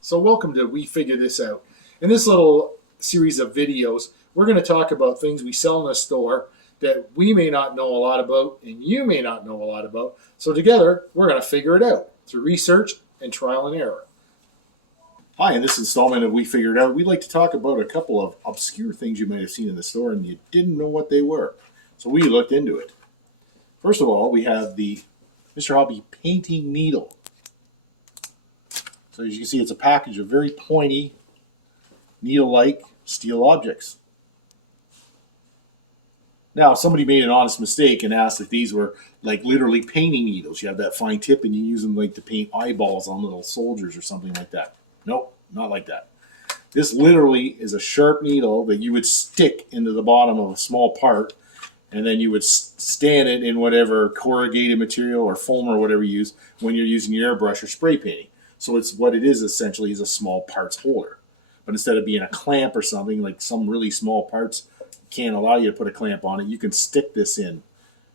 So welcome to We Figure This Out. In this little series of videos, we're going to talk about things we sell in a store that we may not know a lot about and you may not know a lot about. So together, we're going to figure it out through research and trial and error. Hi, in this installment of We Figure It Out, we'd like to talk about a couple of obscure things you might have seen in the store and you didn't know what they were. So we looked into it. First of all, we have the Mr. Hobby painting needle. So as you can see, it's a package of very pointy, needle-like steel objects. Now, somebody made an honest mistake and asked if these were like literally painting needles. You have that fine tip and you use them like to paint eyeballs on little soldiers or something like that. Nope, not like that. This literally is a sharp needle that you would stick into the bottom of a small part, and then you would stand it in whatever corrugated material or foam or whatever you use when you're using your airbrush or spray painting. So it's what it is essentially is a small parts holder. But instead of being a clamp or something, like some really small parts can't allow you to put a clamp on it, you can stick this in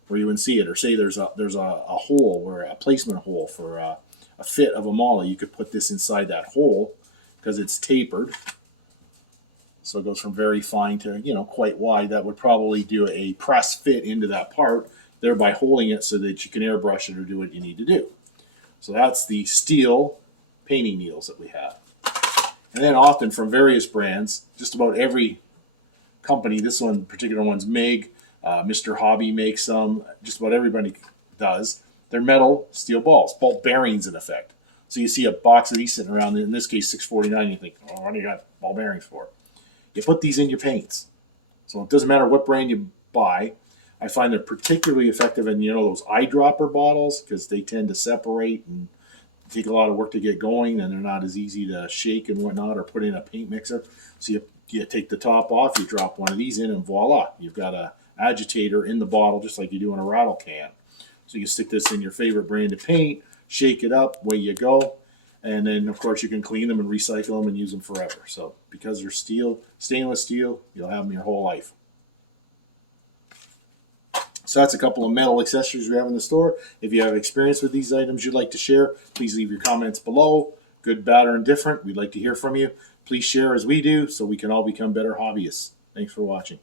where you would see it. Or say there's a hole or a placement hole for a fit of a molly. You could put this inside that hole because it's tapered. So it goes from very fine to, quite wide. That would probably do a press fit into that part, thereby holding it so that you can airbrush it or do what you need to do. So that's the steel painting needles that we have. And then often from various brands, just about every company, this one, particular one's MIG, Mr. Hobby makes some, just about everybody does. They're metal steel balls, ball bearings in effect. So you see a box of these sitting around, in this case $6.49, and you think, oh, what do you got ball bearings for? You put these in your paints. So it doesn't matter what brand you buy. I find they're particularly effective in, those eyedropper bottles because they tend to separate and take a lot of work to get going, and they're not as easy to shake and whatnot or put in a paint mixer. So you take the top off, you drop one of these in, and voila, you've got an agitator in the bottle just like you do in a rattle can. So you stick this in your favorite brand of paint, shake it up, away you go. And then, of course, you can clean them and recycle them and use them forever. So because they're steel, stainless steel, you'll have them your whole life. So that's a couple of metal accessories we have in the store. If you have experience with these items you'd like to share, please leave your comments below. Good, bad, or indifferent. We'd like to hear from you. Please share as we do so we can all become better hobbyists. Thanks for watching.